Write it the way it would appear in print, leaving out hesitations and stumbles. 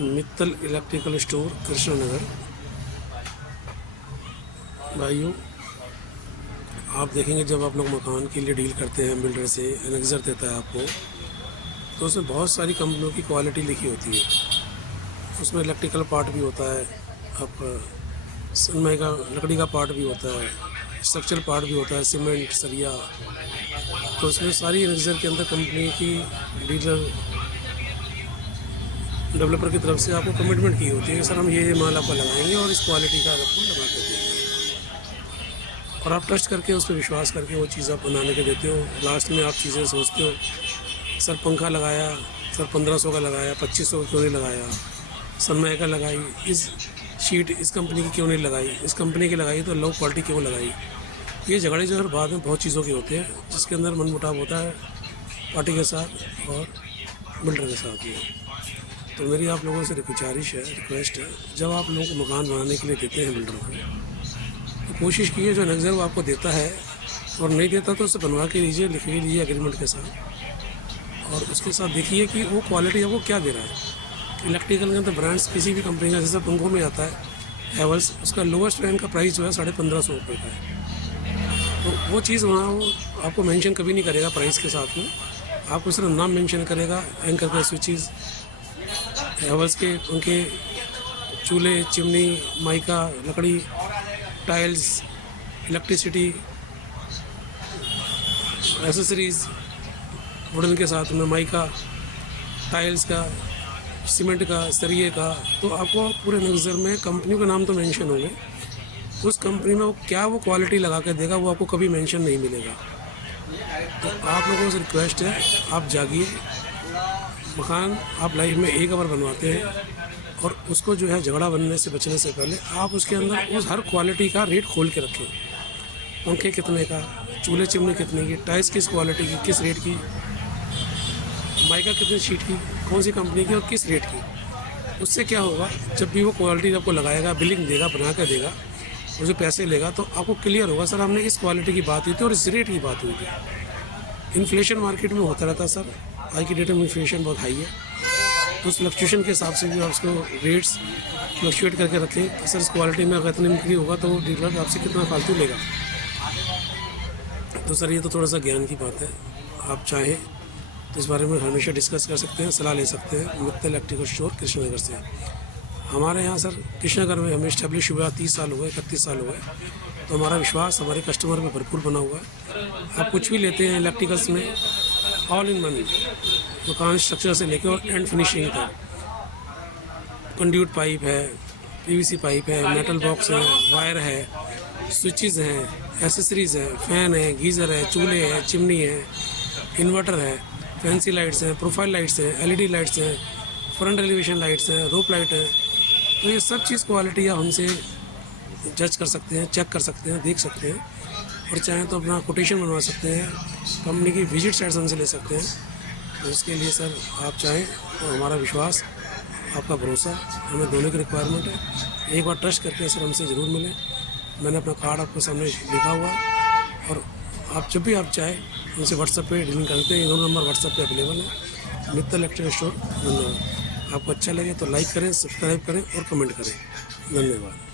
Mittal electrical store Krishnanagar. भाइयों, आप देखेंगे जब आप लोग मकान के लिए डील करते हैं बिल्डर से, एनेक्सर देता है आपको, तो उसमें बहुत सारी कंपनियों की क्वालिटी लिखी होती है। उसमें इलेक्ट्रिकल पार्ट भी होता है, आपका सनमाई का लकड़ी का पार्ट भी होता है, स्ट्रक्चरल पार्ट भी होता है, सीमेंट, सरिया। तो उसमें सारी एनेक्सर के अंदर कंपनी की डीलर डेवलपर की तरफ से आपको कमिटमेंट की होती है कि सर हम ये माल आपको लगाएंगे और इस क्वालिटी का आपको लगा कर देंगे, और आप ट्रस्ट करके उस पर विश्वास करके वो चीज़ आप बनाने के देते हो। लास्ट में आप चीज़ें सोचते हो, सर पंखा लगाया, सर 1500 का लगाया, 2500 का क्यों नहीं लगाया, सनमाई का लगाई, इस शीट इस कंपनी की क्यों नहीं लगाई, इस कंपनी की लगाई तो लो क्वालिटी क्यों लगाई। ये झगड़े जो है बाद में बहुत चीज़ों के होते हैं, जिसके अंदर मनमुटाव होता है पार्टी के साथ और बिल्डर के साथ में। तो मेरी आप लोगों से गुजारिश है, रिक्वेस्ट है, जब आप लोगों को मकान बनाने के लिए देते हैं बिल्डर को, तो कोशिश कीजिए जो नक्सर वो आपको देता है और नहीं देता तो उसे बनवा के लीजिए, लिख के लीजिए एग्रीमेंट के साथ, और उसके साथ देखिए कि वो क्वालिटी आपको क्या दे रहा है। इलेक्ट्रिकल के अंदर ब्रांड्स किसी भी कंपनी का, जैसे पंखों में आता है हैवेल्स, उसका लोवेस्ट फैन का प्राइस जो है 1550 रुपये का है। तो वो चीज़ वहाँ वो आपको मेंशन कभी नहीं करेगा प्राइस के साथ में, आपको सिर्फ नाम मेंशन करेगा, एंकर का स्विचेस, हैवेल्स के उनके चूल्हे, चिमनी, माइका, लकड़ी, टाइल्स, इलेक्ट्रिसिटी, एसेसरीज़, वुडन के साथ में माइका, टाइल्स का, सीमेंट का, सरिये का। तो आपको पूरे नक्सर में कंपनी का नाम तो मेंशन होंगे, उस कंपनी में वो क्या वो क्वालिटी लगा कर देगा वो आपको कभी मेंशन नहीं मिलेगा। तो आप लोगों से रिक्वेस्ट है, आप जागिए। मकान आप लाइफ में एक बार बनवाते हैं, और उसको जो है झगड़ा बनने से बचने से पहले आप उसके अंदर उस हर क्वालिटी का रेट खोल के रखें। पंखे कितने का, चूल्हे चिमनी कितने की, टाइल्स किस क्वालिटी की, किस रेट की, माइका कितनी शीट की, कौन सी कंपनी की और किस रेट की। उससे क्या होगा, जब भी वो क्वालिटी आपको लगाएगा, बिलिंग देगा, बना कर देगा और जो पैसे लेगा, तो आपको क्लियर होगा सर हमने इस क्वालिटी की बात हुई थी और इस रेट की बात हुई थी। इन्फ्लेशन मार्केट में होता रहता है सर, आज की डेट में इन्फ्लेशन बहुत हाई है, तो उस फ्लक्चुएशन के हिसाब से भी आप उसको रेट्स फ्लक्चुएट करके रखें। सर इस क्वालिटी में अगर इतनी बिक्री होगा तो वो डीलर आपसे कितना फालतू लेगा। तो सर ये तो थोड़ा सा ज्ञान की बात है, आप चाहें तो इस बारे में हमेशा डिस्कस कर सकते हैं, सलाह ले सकते हैं। मित्तल इलेक्ट्रिकल स्टोर कृष्णनगर से। हमारे यहाँ सर कृष्णनगर में हमें स्टैब्लिश हुआ 30 साल हो गए, 31 साल हो गए, तो हमारा विश्वास हमारे कस्टमर में भरपूर बना हुआ है। आप कुछ भी लेते हैं इलेक्ट्रिकल्स में, ऑल इन वन, दुकान स्ट्रक्चर से लेकर और एंड फिनिशिंग तक, कंड्यूट पाइप है, पीवीसी पाइप है, मेटल बॉक्स है, वायर है, स्विचेस हैं, एसेसरीज़ हैं, फ़ैन है, गीज़र है, चूल्हे हैं, चिमनी है, इन्वर्टर है, फैंसी लाइट्स हैं, प्रोफाइल लाइट्स हैं, एलईडी लाइट्स हैं, फ्रंट एलिवेशन लाइट्स हैं, रोप लाइट है। तो ये सब चीज़ क्वालिटी आप हमसे जज कर सकते हैं, चेक कर सकते हैं, देख सकते हैं, और चाहें तो अपना कोटेशन बनवा सकते हैं, कंपनी की विजिट साइट्स हमसे ले सकते हैं। तो उसके लिए सर आप चाहें तो हमारा विश्वास, आपका भरोसा, हमें दोनों की रिक्वायरमेंट है। एक बार ट्रस्ट करके सर हमसे ज़रूर मिलें। मैंने अपना कार्ड आपके सामने लिखा हुआ, और आप जब भी आप चाहें हमसे व्हाट्सएप पे डीलिंग करते हैं। ये दोनों नंबर व्हाट्सएप पे अवेलेबल है। Mittal electrical store. धन्यवाद। आपको अच्छा लगे तो लाइक करें, सब्सक्राइब करें और कमेंट करें। धन्यवाद।